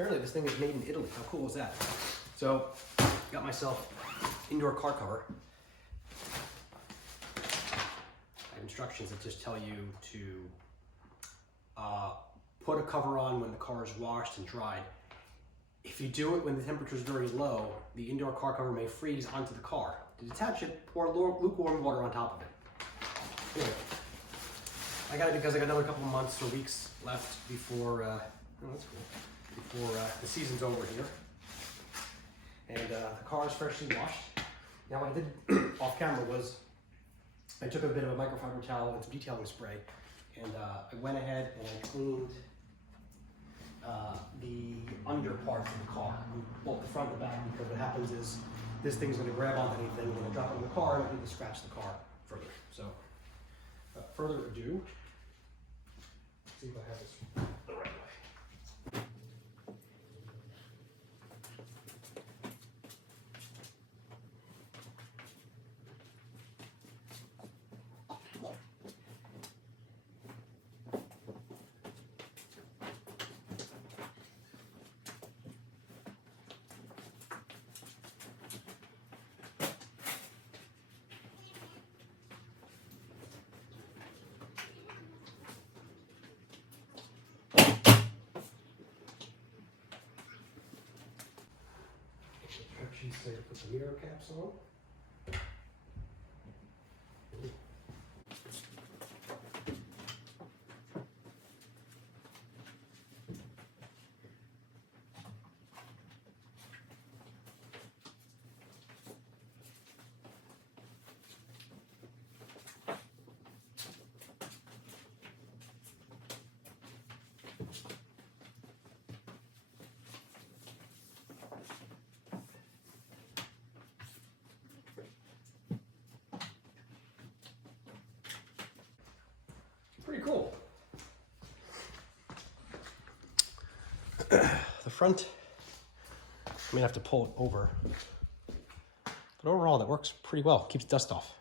Apparently this thing is made in Italy. How cool is that? So, got myself indoor car cover. I have instructions that just tell you to put a cover on when the car is washed and dried. If you do it when the temperature is very low, the indoor car cover may freeze onto the car. To detach it, pour lukewarm water on top of it. Anyway, I got it because I got another couple of months or weeks left before, oh, that's cool, before the season's over here. And the car is freshly washed. Now what I did off camera was I took a bit of a microfiber towel and some detailing spray, and I went ahead and I cleaned the under parts of the car, both the front and the back, because what happens is this thing's going to grab onto anything when I drop it in the car, and I need to scratch the car further. So, without further ado, let's see if I have this the right way. She's said to put the mirror caps on. Pretty cool. The front, I may have to pull it over, but overall that works pretty well. Keeps dust off.